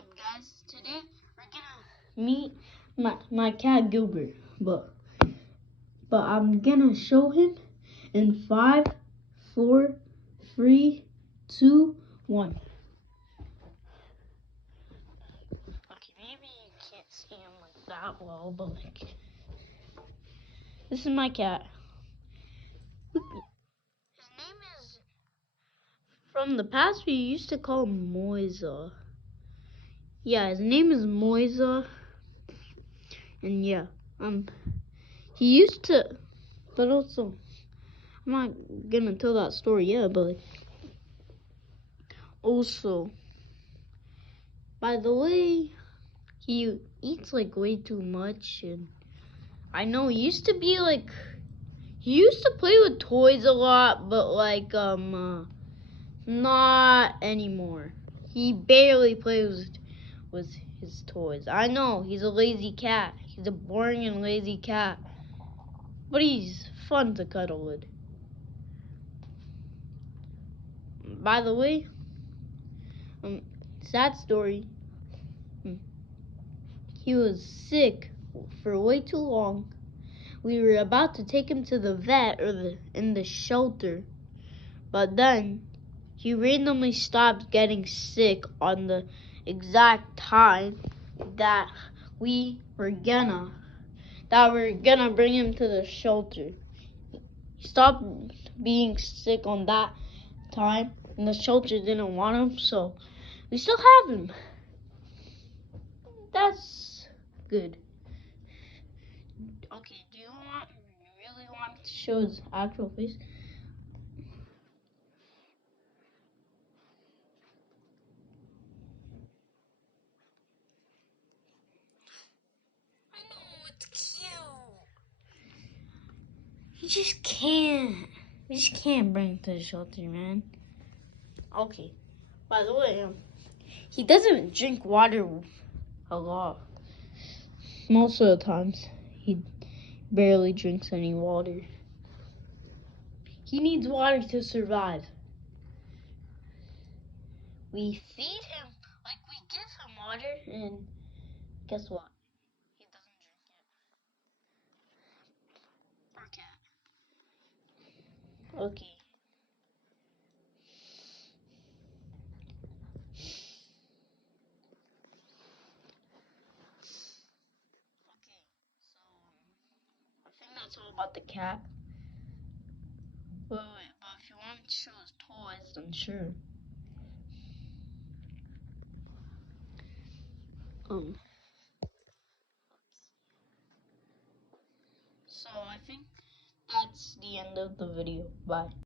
up, guys? Today we're gonna meet my cat Gilbert, but I'm gonna show him in 5, 4, 3, 2, 1. Okay, maybe you can't see him like that well, but like this is my cat. His name is, from the past we used to call him Muezza. Yeah, his name is Muezza. And yeah, he used to, but also, I'm not gonna tell that story yet, but also, by the way, he eats like way too much, and I know he used to be like, he used to play with toys a lot, but like, not anymore. He barely plays with his toys. I know, he's a lazy cat. He's a boring and lazy cat. But he's fun to cuddle with. By the way, sad story. He was sick for way too long. We were about to take him to the vet or in the shelter, but then he randomly stopped getting sick on the exact time that we were gonna bring him to the shelter. He stopped being sick on that time, and the shelter didn't want him, so we still have him. That's good. Okay, do you really want me to show his actual face? I know, it's cute. You just can't. We just can't bring him to the shelter, man. Okay. By the way, he doesn't drink water a lot. Most of the times, he barely drinks any water. He needs water to survive. We feed him, like we give him water, and guess what? He doesn't drink it. Poor cat. Okay. Okay, so I think that's all about the cat. Wait, but if you want me to show his toys, then sure. So I think that's the end of the video. Bye.